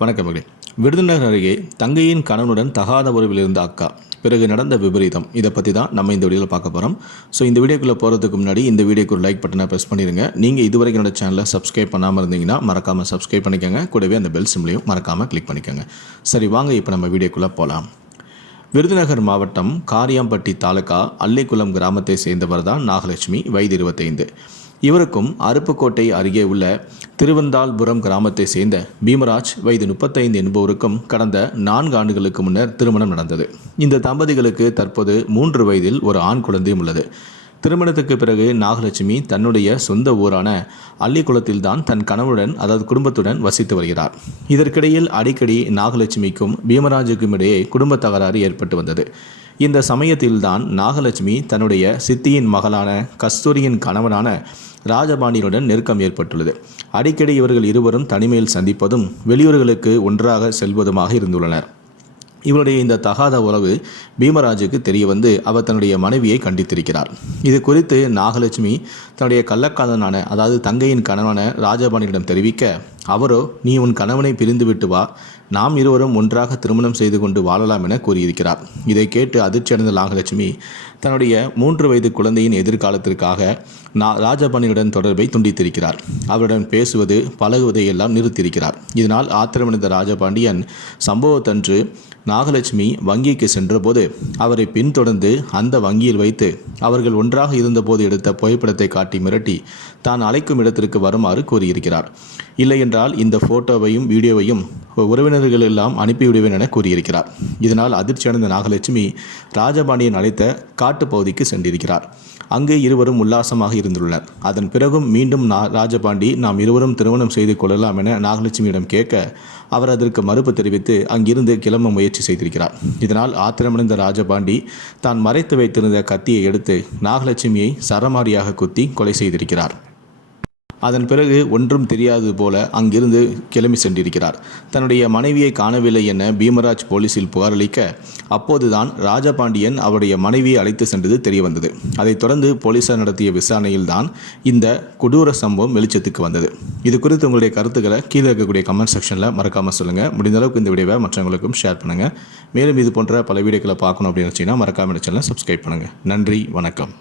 வணக்கம் மகளே. விருதுநகர் அருகே தங்கையின் கணவனுடன் தகாத உறவில் இருந்த அக்கா. பிறகு நடந்த விபரீதம். இதை பற்றி தான் நம்ம இந்த வீடியோவில் பார்க்க போகிறோம் ஸோ இந்த வீடியோக்குள்ளே போகிறதுக்கு முன்னாடி இந்த வீடியோக்கு ஒரு லைக் பட்டனை ப்ரெஸ் பண்ணிடுங்க நீங்கள் இதுவரைக்கும் என்னோட சேனலை சப்ஸ்கிரைப் பண்ணாமல் இருந்தீங்கன்னா மறக்காமல் சப்ஸ்கிரைப் பண்ணிக்கோங்க. கூடவே அந்த பெல் சிம்லையும் மறக்காமல் கிளிக் பண்ணிக்கோங்க. சரி வாங்க இப்போ நம்ம வீடியோக்குள்ளே போகலாம் விருதுநகர் மாவட்டம் காரியாம்பட்டி தாலுக்கா அல்லைக்குளம் கிராமத்தை சேர்ந்தவர் தான் நாகலட்சுமி. வயது இருபத்தைந்து. இவருக்கும் அருப்புக்கோட்டை அருகே உள்ள திருவந்தாள்புரம் கிராமத்தை சேர்ந்த பீமராஜ் வயது முப்பத்தைந்து என்பவருக்கும் கடந்த நான்கு ஆண்டுகளுக்கு முன்னர் திருமணம் நடந்தது. இந்த தம்பதிகளுக்கு தற்போது மூன்று வயதில் ஒரு ஆண் குழந்தையும் உள்ளது. திருமணத்துக்கு பிறகு நாகலட்சுமி தன்னுடைய சொந்த ஊரான அள்ளிக்குளத்தில்தான் தன் கணவனுடன் அதாவது குடும்பத்துடன் வசித்து வருகிறார். இதற்கிடையில் அடிக்கடி நாகலட்சுமிக்கும் பீமராஜுக்கும் இடையே குடும்ப தகராறு ஏற்பட்டு வந்தது. இந்த சமயத்தில்தான் நாகலட்சுமி தன்னுடைய சித்தியின் மகளான கஸ்தூரியின் கணவனான ராஜபாண்டியனுடன் நெருக்கம் ஏற்பட்டுள்ளது. அடிக்கடி இவர்கள் இருவரும் தனிமையில் சந்திப்பதும் வெளியூர்களுக்கு ஒன்றாக செல்வதுமாக இருந்துள்ளனர். இவருடைய இந்த தகாத உறவு பீமராஜுக்கு தெரிய வந்து அவர் தன்னுடைய மனைவியை கண்டித்திருக்கிறார். இது குறித்து நாகலட்சுமி தன்னுடைய கள்ளக்காதனான அதாவது தங்கையின் கணவனான ராஜபாணியிடம் தெரிவிக்க அவரோ நீ உன் கணவனை பிரிந்துவிட்டு வா. நாம் இருவரும் ஒன்றாக திருமணம் செய்து கொண்டு வாழலாம் என கூறியிருக்கிறார். இதை கேட்டு அதிர்ச்சியடைந்த நாகலட்சுமி தன்னுடைய மூன்று வயது குழந்தையின் எதிர்காலத்திற்காக நா ராஜபாணியுடன் தொடர்பை துண்டித்திருக்கிறார். அவருடன் பேசுவது பழகுவதை எல்லாம் நிறுத்தியிருக்கிறார். இதனால் ஆத்திரமடைந்த ராஜபாண்டியன் சம்பவத்தன்று நாகலட்சுமி வங்கிக்கு சென்றபோது அவரை பின்தொடர்ந்து அந்த வங்கியில் வைத்து அவர்கள் ஒன்றாக இருந்தபோது எடுத்த புகைப்படத்தை காட்டி மிரட்டி தான் அழைக்கும் இடத்திற்கு வருமாறு கூறியிருக்கிறார். இல்லையென்றால் இந்த ஃபோட்டோவையும் வீடியோவையும் உறவினர்கள் எல்லாம் அனுப்பிவிடுவேன் என கூறியிருக்கிறார். இதனால் அதிர்ச்சியடைந்த நாகலட்சுமி ராஜபாண்டியன் அழைத்த காட்டுப்பகுதிக்கு சென்றிருக்கிறார். அங்கு இருவரும் உல்லாசமாக இருந்துள்ளனர். அதன் பிறகும் மீண்டும் நா ராஜபாண்டி நாம் இருவரும் திருமணம் செய்து கொள்ளலாம் என நாகலட்சுமியிடம் கேட்க அவர் அதற்கு மறுப்பு தெரிவித்து அங்கிருந்து கிளம்ப முயற்சி செய்திருக்கிறார். இதனால் ஆத்திரமடைந்த ராஜபாண்டி தான் மறைத்து வைத்திருந்த கத்தியை எடுத்து நாகலட்சுமியை சரமாரியாக குத்தி கொலை செய்திருக்கிறார். அதன் பிறகு ஒன்றும் தெரியாது போல அங்கிருந்து கிளம்பி சென்றிருக்கிறார். தன்னுடைய மனைவியை காணவில்லை என பீமராஜ் போலீசில் புகாரளிக்க அப்போதுதான் ராஜபாண்டியன் அவருடைய மனைவியை அழைத்து சென்றது தெரியவந்தது. அதைத் தொடர்ந்து போலீசார் நடத்திய விசாரணையில் தான் இந்த கொடூர சம்பவம் வெளிச்சத்துக்கு வந்தது. இது குறித்து உங்களுடைய கருத்துக்களை கீழே இருக்கக்கூடிய கமெண்ட் செக்ஷனில் மறக்காமல் சொல்லுங்கள் முடிந்த அளவுக்கு இந்த வீடியோவை மற்றவங்களுக்கும் ஷேர் பண்ணுங்கள் மேலும் இது போன்ற பல வீடியோக்களை பார்க்கணும் அப்படின்னு வச்சிங்கன்னா மறக்காமல் சேனலை சப்ஸ்கிரைப் பண்ணுங்கள் நன்றி வணக்கம்.